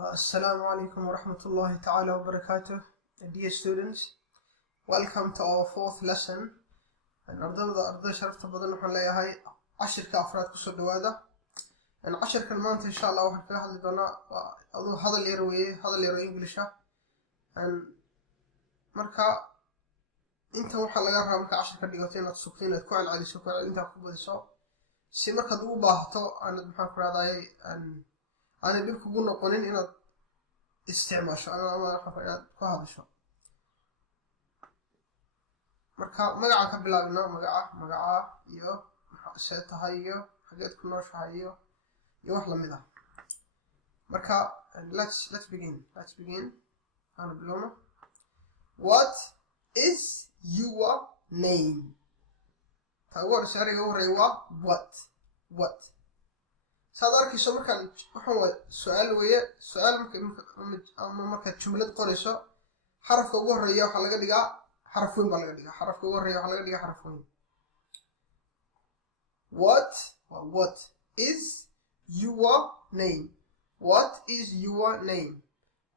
Assalamu alaikum wa rahmatullahi ta'ala wa barakatuh. Dear students, welcome to our fourth lesson. ardayda sharafta badan waxaan leeyahay cashirka afraad kusoo dhawaada. cashirkan maanta insha Allah waxaan kaga hadli doonaa aduu hadal yar weeye, hadal yar oo English ah. marka intan waxaa laga rabaa marka cashirka dhigato inaad sugto, inaad ku celceliso, ku intaa ku badiso si markaad ugu baahato aanad maxaan ku raadayay aanay dhib kugu noqonin inaad isticmaasho ama inaad ku hadasho. marka magaca ka bilaabina, magaca iyo see tahay iyo xageed ku nooshahay iyo wax lamid ah. marka let's begin ana bilowno. What is your name? tawar shariga horeeya waa what saad arkayso markaan waxaan waa su'aal weeye. su'aal marka jumlad qorayso xarafka ugu horeeya waxa laga dhigaa xaraf weyn baa laga dhigaa. xarafka ugu horeeya waxa laga dhigaa xaraf weyn. What is your name? What is your name?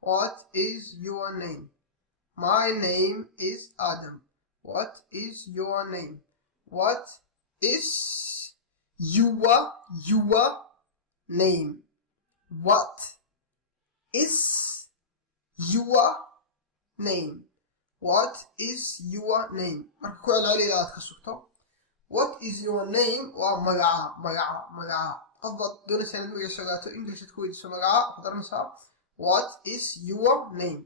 What is your name? My name is Adam. What is your name? What is your name? What is your name? What is your name? marka ku celceli aad ka sugto. What is your name? waa magaca qof baad doonaysaa inaad magaciisa ogaato, English aad ku weydiiso magaca waxaad oranaysaa what is your name?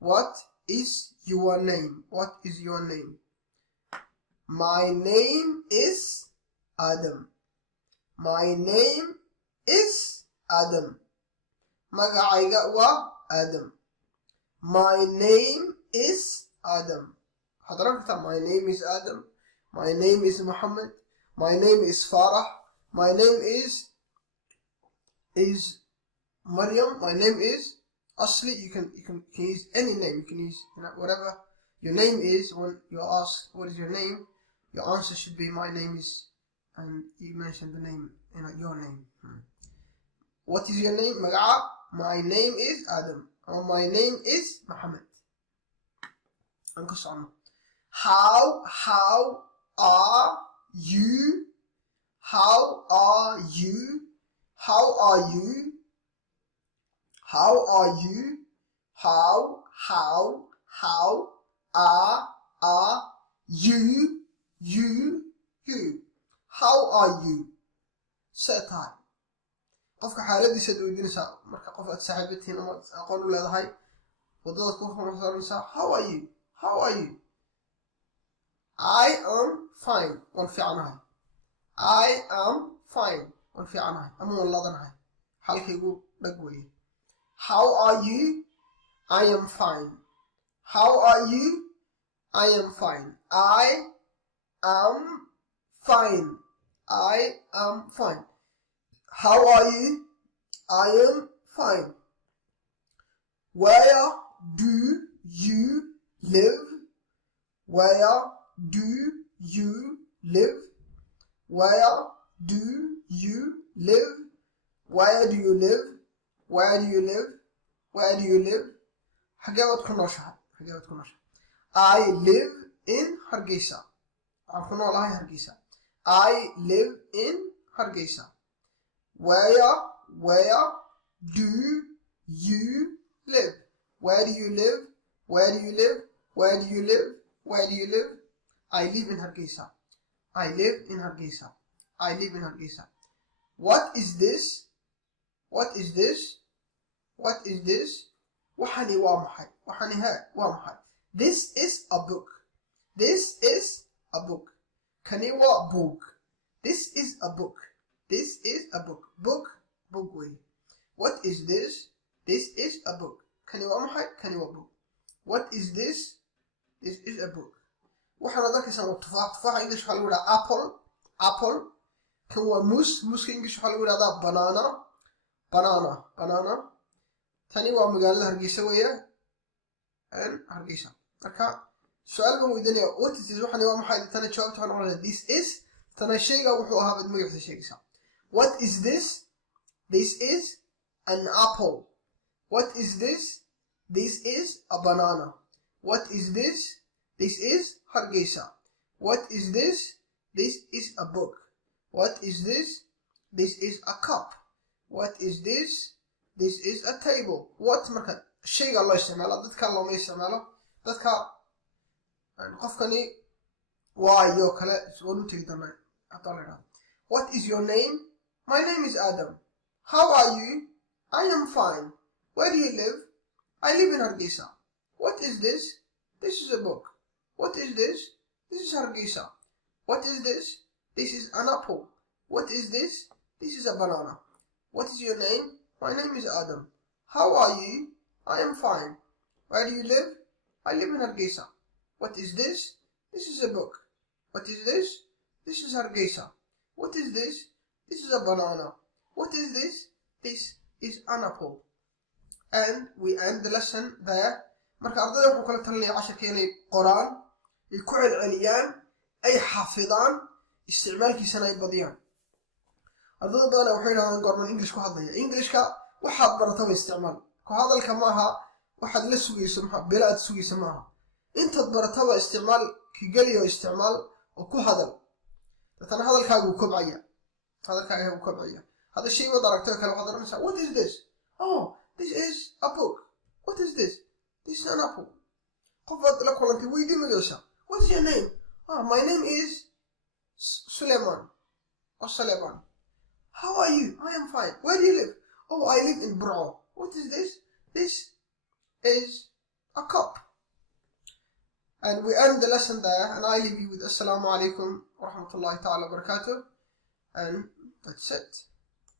What is your name? What is your name? My name is Adam. My name is Adam. magacayga waa Adam. My name is Adam. waxaad oran kartaa my name is Adam. My name is Muhammad. My name is Farah. My name is Maryam. My name is Asli. You can use any name. You can use whatever your name is. When you ask what is your name, your answer should be my name is, and you mention the name, your name. What is your name? Magaca. My name is Adam. Or my name is Muhammad. How are you? How are you? How are you? How are you? How are you? How are you? Setay qofka xaaladiisa aad weydiinaysaa marka qof aad saaxiibtiin ama aqoon u leedahay wadada ku hormaraysaa how are you? How are you? I am fine. waan fiicanahay. I am fine. waan fiicanahay ama waan ladanahay. halkaygu dhag weeye. How are you? I am fine. How are you? I am fine. I am fine. I am fine. How are you? I am fine. Where do you live? Where do you live? Where do you live? Where do you live? Where do you live? Where do you live? xagee waad ku nooshahay? I live in Hargeysa. waxaan ku noolahay Hargeysa. I live in Hargeysa. Where do you live? Where do you live? Where do you live? Where do you live? Where do you live? I live in Hargeysa. I live in Hargeysa. I live in Hargeysa. What is this? What is this? What is this? waxani waa maxay? waxani waa maxay? This is a book. This is a book. kani waa book. This is a book. This is a book. book way. What is this? This is a book. kani waa maxay? kani waa book. What is this? This is a book. waxaad arkaysaa waa tufaax. tufaaxa English waxaa lagu yidhahdaa apple. kan waa muuska English waxaa lagu yidhahdaa banana. tani waa magaalada Hargeysa weeye. Hargeysa. marka su'aal baan weydiinaya what is this? waxani waa maxay? tani jawaabta waxaan oranaysaa this is. tana shayga wuxuu ahaa baad magaciisa sheegaysaa. What is this? This is an apple. What is this? This is a banana. What is this? This is hargeysa. What is this? This is a book. What is this? This is a cup. What is this? This is a table. What marka shayga loo isticmaalo dadka looma isticmaalo dadka qofkani waayo kale soo tagi doonaa atalera. What is your name? My name is Adam. How are you? I am fine. Where do you live? I live in Hargeisa. What is this? This is a book. What is this? This is Hargeisa. What is this? This is an apple. What is this? This is a banana. What is your name? My name is Adam. How are you? I am fine. Where do you live? I live in Hargeisa. What is this? This is a book. What is this? This is Hargeisa. What is this? This is a banana. What is this? This is an apple. And we end the lesson there. marka ardayda waxaan kala talinaya casharka inay qoraan ay ku celceliyaan ay xafidaan isticmaalkiisana ay badiyaan ardayda badan waxay yiraahdaan goorman English ku hadlaya Englishka waxaad barataba isticmaal ku hadalka maaha waxaad la sugayso bilaad sugayso maaha intaad barataba isticmaal ki galiyo isticmaal oo ku hadal dadana hadalkaagu kobcaya hada shay wada aragto kale waxaad oranaysaa what is this? Oh, this is a book. What is this? This is an apple. قفت لك ولا أنت ويدي مجلسة. What is your name? Ah, my name is Suleiman. Or Suleiman. How are you? I am fine. Where do you live? Oh, I live in Bro. What is this? This is a cup. And we end the lesson there, and I leave you with Assalamu alaikum wa rahmatullahi ta'ala wa barakatuh. And that's it.